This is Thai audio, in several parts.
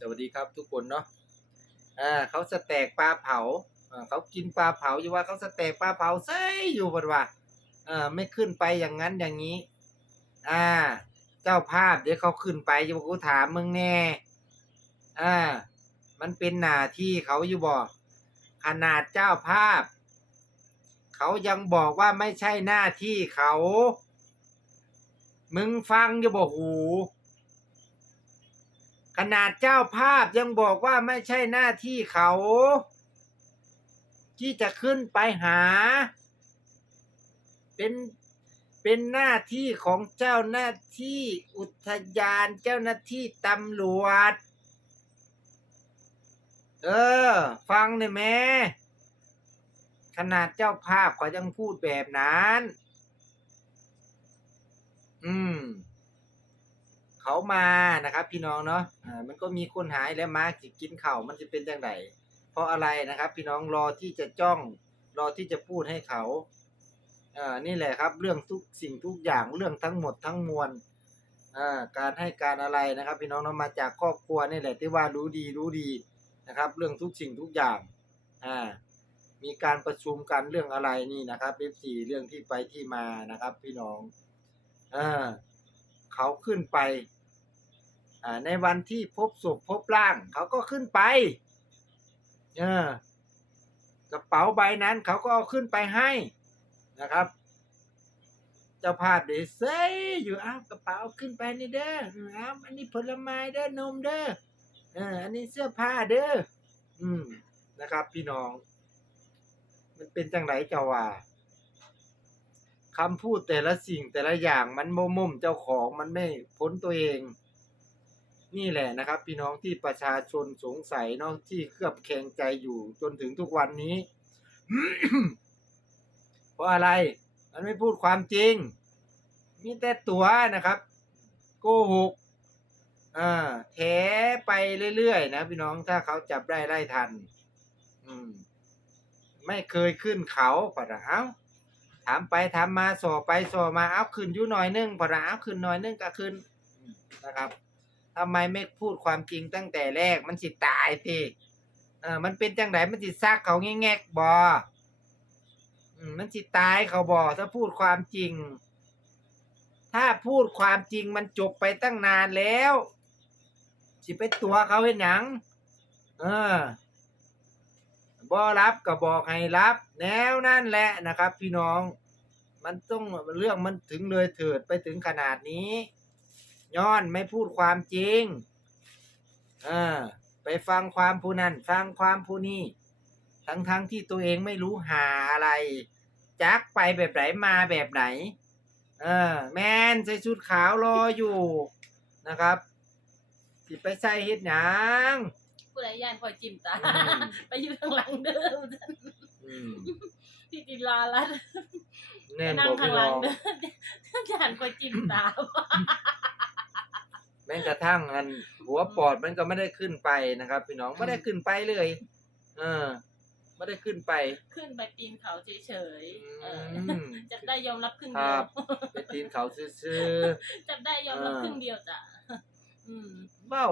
สวัสดีครับทุกคนเนาะอ่าเขาสแต็กปลาเผาเขากินปลาเผาอยู่ว่าเขาสแต็กปลาเผาเซยอยู่บัดว่าอ่าไม่ขึ้นไปอย่างนั้นอย่างนี้ อ่า เจ้าภาพเดี๋ยวเขาขึ้นไปอยู่กูถามมึงแน่อ่ามันเป็นหน้าที่เขาอยู่บ่ขนาดเจ้าภาพ เขายังบอกว่าไม่ใช่หน้าที่เขา มึงฟังอยู่บ่หู ขนาดเจ้าภาพยังบอกว่าไม่ใช่หน้าที่เขา ที่จะขึ้นไปหา เป็นเป็นหน้าที่ของเจ้าหน้าที่อุทยานเจ้าหน้าที่ตำรวจ เออ ฟังหน่อยแม่ขนาดเจ้าภาพเขายังพูดแบบนั้น อืม เขามานะครับ พี่น้องเนาะอ่ามันก็มีคนหายแล้วมาจิกินเข่ามันจะเป็นจังไดเพราะอะไรนะครับ พี่น้องรอที่จะจ้องรอที่จะพูดให้เขาอ่านี่แหละครับ เรื่องทุกสิ่งทุกอย่างเรื่องทั้งหมดทั้งมวลอ่าการให้การอะไรนะครับ พี่น้องเนาะมาจากครอบครัวนี่แหละที่ว่ารู้ดีรู้ดีนะครับ เรื่องทุกสิ่งทุกอย่างอ่ามีการประชุมกันเรื่องอะไรนี่นะครับ F4 เรื่องที่ไปที่มานะครับ พี่น้องอ่าเขาขึ้นไป ในวันที่พบศพพบร่าง เขาก็ขึ้นไปเออกระเป๋าใบนั้นเขาก็เอาขึ้นไปให้นะครับ เจ้าภาพเดซยอยู่อ้าวกระเป๋าเอาขึ้นไปนี่เด้ออ้าวอันนี้ผลไม้เด้อนมเด้อเอออันนี้เสื้อผ้าเด้ออืมนะครับ พี่น้อง มันเป็นจังไรเจ้าว่าคำพูดแต่ละสิ่งแต่ละอย่างมันโมมุมเจ้าของมันไม่พ้นตัวเอง นี่แหละนะครับ พี่น้องที่ประชาชนสงสัยเนาะที่เคลือบแคลงใจอยู่จนถึงทุกวันนี้ เพราะอะไร มันไม่พูดความจริง มีแต่ตัวนะครับ โกหกอ่าแถไปเรื่อยๆนะพี่น้องถ้าเขาจับได้ไล่ทัน อืม ไม่เคยขึ้นเขาปะนะเอ้าถามไปถามมาสอไปสอมาเอาขึ้นอยู่หน่อยนึงพอนะเอาขึ้นหน่อยนึงก็ขึ้นนะครับ ทำไมไม่พูดความจริงตั้งแต่แรก มันสิตายสิเออมันเป็นจังไดมันสิซากเขาแง่กๆบ่อมันสิตายเขาบ่ถ้าพูดความจริง ถ้าพูดความจริงมันจบไปตั้งนานแล้ว สิไปตัวเขาเห็นหยัง เออบ่รับก็บอกให้รับแนวนั่นแหละนะครับ พี่น้อง มันต้องเรื่องมันถึงเลยเถิดไปถึงขนาดนี้ ย้อนไม่พูดความจริง เออ ไปฟังความผู้นั้น ฟังความผู้นี้ ทั้งทั้งที่ตัวเองไม่รู้หาอะไรจักไปแบบไหนมาแบบไหน เออ แมนใส่ชุดขาวรออยู่นะครับสิไปใส่เฮ็ดหยังผู้ใดย่านคอยจิ้มตาอืมไปอยู่ข้างหลังเด้ออืมพี่จิลาลัดแน่นนั่งบ่ข้าพี่งหน้ลัองงเด้อย่านคอยจิ้มตา แม้กระทั่งอันหัวปอดมันก็ไม่ได้ขึ้นไปนะครับ พี่น้องไม่ได้ขึ้นไปเลย เออไม่ได้ขึ้นไป ขึ้นไปปีนเขาเฉยๆเอออืมจับได้ยอมรับครึ่งคเดีรัยวบ ไปตีนเขาซื่อจับได้ยอมรับเออครึ่งเดียวจ้ะอืมๆเบ้า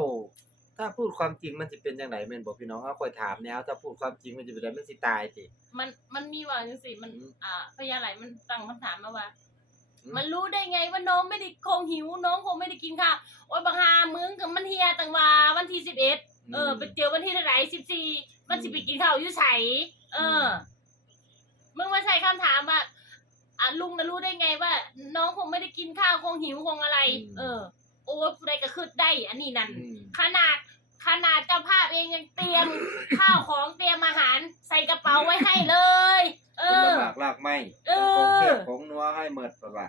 ถ้าพูดความจริงมันจะเป็นยังไงแม่นบอกพี่น้องเอาคอยถามแนวถ้าพูดความจริงมันจะเป็นอะไรมันสิตายสิ มันมันมีว่าจังสิมัน อืม อ่าพยาไหลมันตั้งคำถามมาว่าอื มมันรู้ได้ไงว่าน้องไม่ได้คงหิวน้องคงไม่ได้กินข้าวโอ้ยบางฮามึงกับมันเฮียตั้งว่าวันที่สิบเอ็ดเออไปเจอวันที่เท่าไหร่สิบสี่มันสิไปกินข้าวอยู่ไสเอออมึงมาใส่คำถามว่าอะลุงนะรู้ได้ไงว่า น้องคงไม่ได้กินข้าวคงหิวคงอะไร เออ โอ้ยผู้ใดก็คืดได้ อันนี้นั่นอืมขนาดขนาดเจ้าภาพเองยังเตรียมข้าวของเตรียมอาหาร ใส่กระเป๋าไว้ให้เลย เอเป็นอลำบากลากไม้เออ ของเทพของนัวให้เมิดปะว่า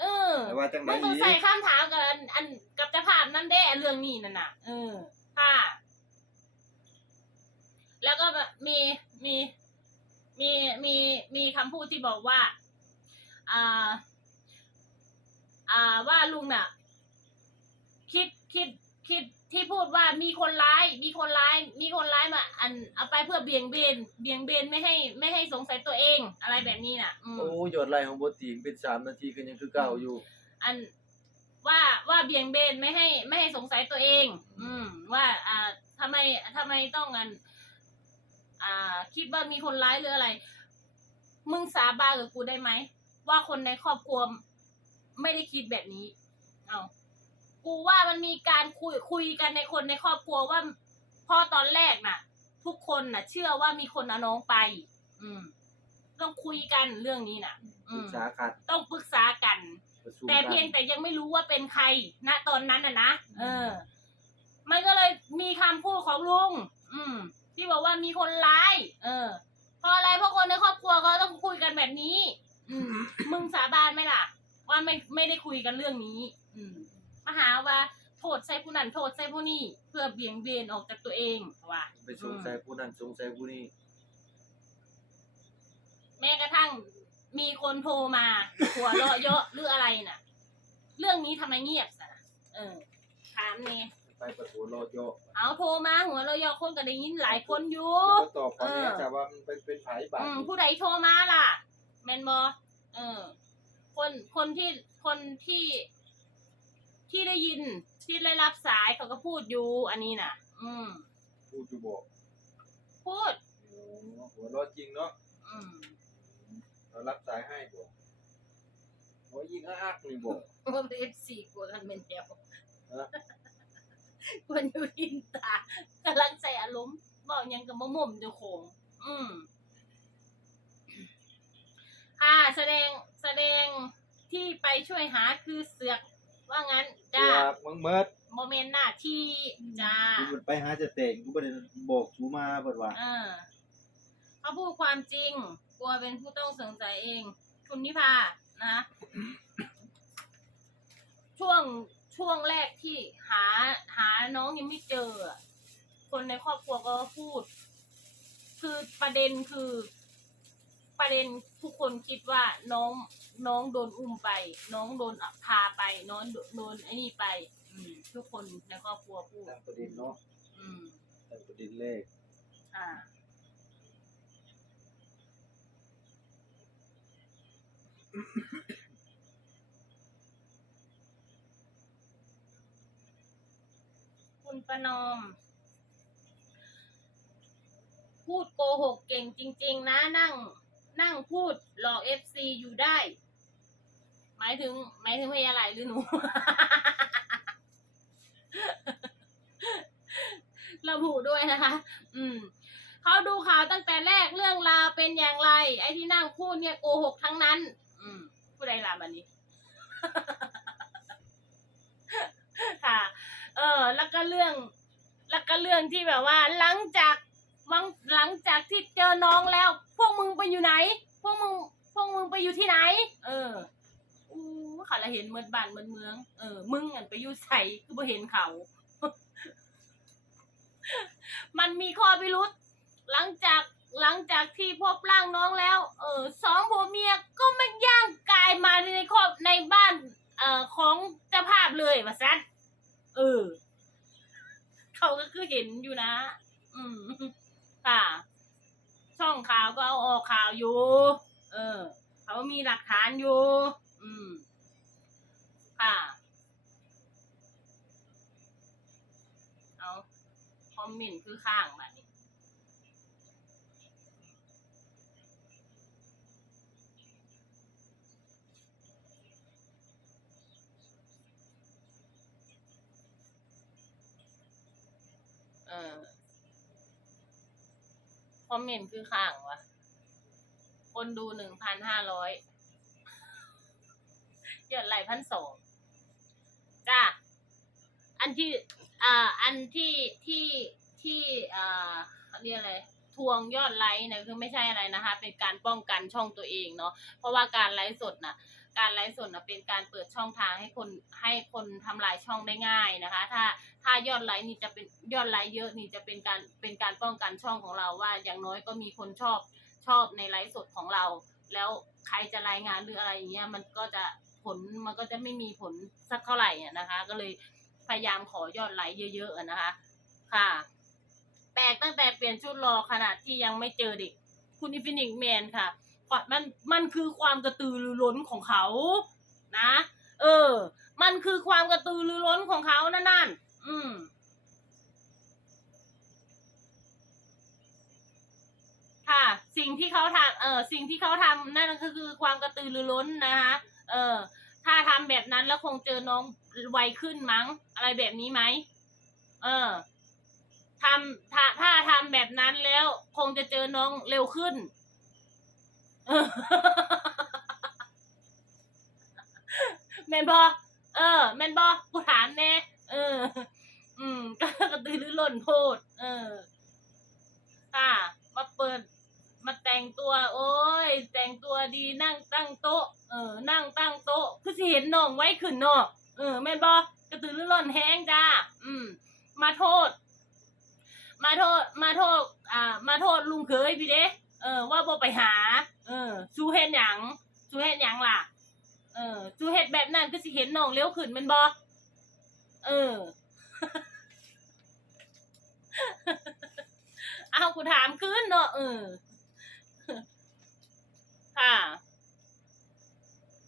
เออแต่ว่าจังไดมึงต้องอีใส่กคำถามกับอันอันกับเจ้าภาพนั่นเด้เรื่องนี้นั่นน่ะ เออค่ะแล้วก็แบบมีมีมีมีมีคำพูดที่บอกว่า อ่า อ่าว่าลุงน่ะ คิดคิด คิดที่พูดว่ามีคนร้าย มีคนร้าย มีคนร้ายมา อันเอาไปเพื่อเบี่ยงเบน เบี่ยงเบนไม่ให้ไม่ให้สงสัยตัวเองอะไรแบบนี้น่ะอืมโอ้ยอดไลค์ของโบตีงเป็นสามนาทีก็ยังคือเก่าอยู่ อันว่าว่าเบี่ยงเบนไม่ให้ไม่ให้สงสัยตัวเอง อืม ว่า อ่าทำไมต้องอัน อ่า คิดว่ามีคนร้ายหรืออะไร มึงสาบานกับกูได้ไหมว่าคนในครอบครัวไม่ได้คิดแบบนี้ เอา กูว่ามันมีการคุยคุยกันในคนในครอบครัวว่าพอตอนแรกน่ะ ทุกคนน่ะ เชื่อว่ามีคนเอาน้องไป อืม ต้องคุยกันเรื่องนี้น่ะ อืปรึมกษากันต้องปรึกษากัน ประชุมแต่กันเพียงแต่ยังไม่รู้ว่าเป็นใครณตอนนั้นน่ะนะเออ มันก็เลยมีคำพูดของลุง อืม ที่บอกว่ามีคนร้าย เออเพราะอะไรเพราะคนในครอบครัวเขาต้องคุยกันแบบนี้ อืม มึงสาบานไหมล่ะ ว่าไม่ไม่ได้คุยกันเรื่องนี้ อืม มาหาว่าโทษใส่ผู้นั้นโทษใส่ผู้นี้เพื่อเบี่ยงเบนออกจากตัวเองว่าไปสงสัยผู้นั้นสงสัยผู้นี้แม้กระทั่งมีคนโทรมาหัวเราะเยอะหรืออะไรน่ะ เรื่องนี้ทำไมเงียบสะนะเออถามเนี่ยไปประตูโลดโยกเอาโทรมาหัวเราะเยอะคนก็ได้ยินหลายคนอยู่ก็ตอบคนนี้เออแต่ว่ามันเป็นเป็นไผบาทอืมผู้ใดโทรมาล่ะแมนบอเออ คนคนที่คนที่ ที่ได้ยินที่ได้รับสายเขาก็พูดอยู่อันนี้น่ะ อืม พูดอยู่บอกพูด โอ้หัวเรอจริงเนาะอืมเรารับสายให้บอกหัวยิงอักๆนี่บอกว่าเอฟซีกลัวกันเป็นเดียวฮะควรอยู่ทินตากำลังใส่อารมณ์บอกหยังกับมะม่มเจ้าของอืมค่ะแสดงแสดงที่ไปช่วยหาคือเสือก ว่างั้นเสืจ้าอกมึงเมิดโมเมนต์หน้าที่จ้ากูมันไปหาจะเตะกูบ่ได้บอกสูมาเบิดว่าเออเขาพูดความจริง กลัวเป็นผู้ต้องสงสัยเอง คุณนิพานะช่วงช่วงแรกที่หาหาน้องยังไม่เจออะคนในครอบครัวก็พูด คือประเด็นคือ ประเด็นทุกคนคิดว่าน้องน้องโดนอุ้มไป น้องโดนพาไป น้องโดนโดนไอ้นี่ไป อืม ทุกคนในครอบครัวพูดตั้งประเด็นเนาะอืม ตั้งประเด็นเลขอ่า คุณประนอม พูดโกหกเก่งจริง ๆ นะนั่ง นั่งพูดหลอกเอฟซีอยู่ได้ หมายถึง หมายถึงพยาไหลหรือหนู ระบุด้วยนะคะ อืมเขาดูข่าวตั้งแต่แรกเรื่องราวเป็นอย่างไร ไอ้ที่นั่งพูดเนี่ยโกหกทั้งนั้น อืมผู้ใดล่ะบันนี้ ค่ะ เออ แล้วก็เรื่อง แล้วก็เรื่องที่แบบว่า หลังจาก วังหลังจากที่เจอน้องแล้ว พวกมึงไปอยู่ไหน พวกมึง พวกมึงไปอยู่ที่ไหน เอออู้เขาละเห็นเมืองบ้านเมืองเมือง เออ มึงอันไปอยู่ใส่คือบ่เห็นเขา มันมีข้อพิรุษหลังจากหลังจากที่พบร่างน้องแล้ว เออสองผัวเมียก็ไม่ย่างกายมาในครอบในบ้านเอ่อของเจ้าภาพเลยว่าซันเออ เขาก็คือเห็นอยู่นะ อืมค่ะ ช่องข่าวก็เอยู่ เออ เขามีหลักฐานอยู่ อืม ค่ะเอาคอมเมนต์คือข้างแบบนี้เออคอมเมนต์คือข้างวะ คนดูหนึ่งพันห้าร้อยยอดไลค์พันสองจ้าอันที่อ่าอันที่ที่ที่อ่าเขาเรียกอะไรทวงยอดไลค์เนี่ยคือไม่ใช่อะไรนะคะ เป็นการป้องกันช่องตัวเองเนาะเพราะว่าการไลฟ์สดน่ะการไลฟ์สดน่ะเป็นการเปิดช่องทางให้คนให้คนทำลายช่องได้ง่ายนะคะ ถ้าถ้ายอดไลค์นี่จะเป็นยอดไลค์เยอะนี่จะเป็นการเป็นการป้องกันช่องของเราว่า อย่างน้อยก็มีคนชอบ ชอบในไลฟ์สดของเรา แล้วใครจะรายงานหรืออะไรอย่างเงี้ยมันก็จะผลมันก็จะไม่มีผลสักเท่าไหร่นะคะ ก็เลยพยายามขอยอดไลค์เยอะๆนะคะ ค่ะ แปลกตั้งแต่เปลี่ยนชุดรอขนาดที่ยังไม่เจอเด็ก คุณอินฟินิกแมนค่ะมันมันคือความกระตือรือร้นของเขานะ เออ มันคือความกระตือรือร้นของเขานั่นนั่นอืม สิ่งที่เขาทำเออสิ่งที่เขาทำนั่นก็คือความกระตือรือร้นนะคะเออถ้าทำแบบนั้นแล้วคงเจอน้องไวขึ้นมั้ง อะไรแบบนี้ไหมเออทำถ้าถ้าทำแบบนั้นแล้ว คงจะเจอน้องเร็วขึ้นเออแมนบอเออแมนบอกูถามแน่เออ อืมก็กระตือรือร้นโพด เออ อ่ามาเปิด แต่งตัว โอ้ย แต่งตัวดีนั่งตั้งโต๊ะ เออ นั่งตั้งโต๊ะ คือสิเห็นน้องไว้ขึ้นเนาะเออแม่นบอกระตือรือร้นแห้งจ้า อืม มาโทษ มาโทษ มาโทษ อ่า มาโทษลุงเคยพี่เด้เออ ว่าบ่ไปหา เออสูเฮ็ดหยังสูเฮ็ดหยังล่ะ เออสูเฮ็ดแบบนั้นคือสิเห็นน้องเร็วขึ้นแม่นบ่เออเอากูถามคืนเนาะเออ ค่ะ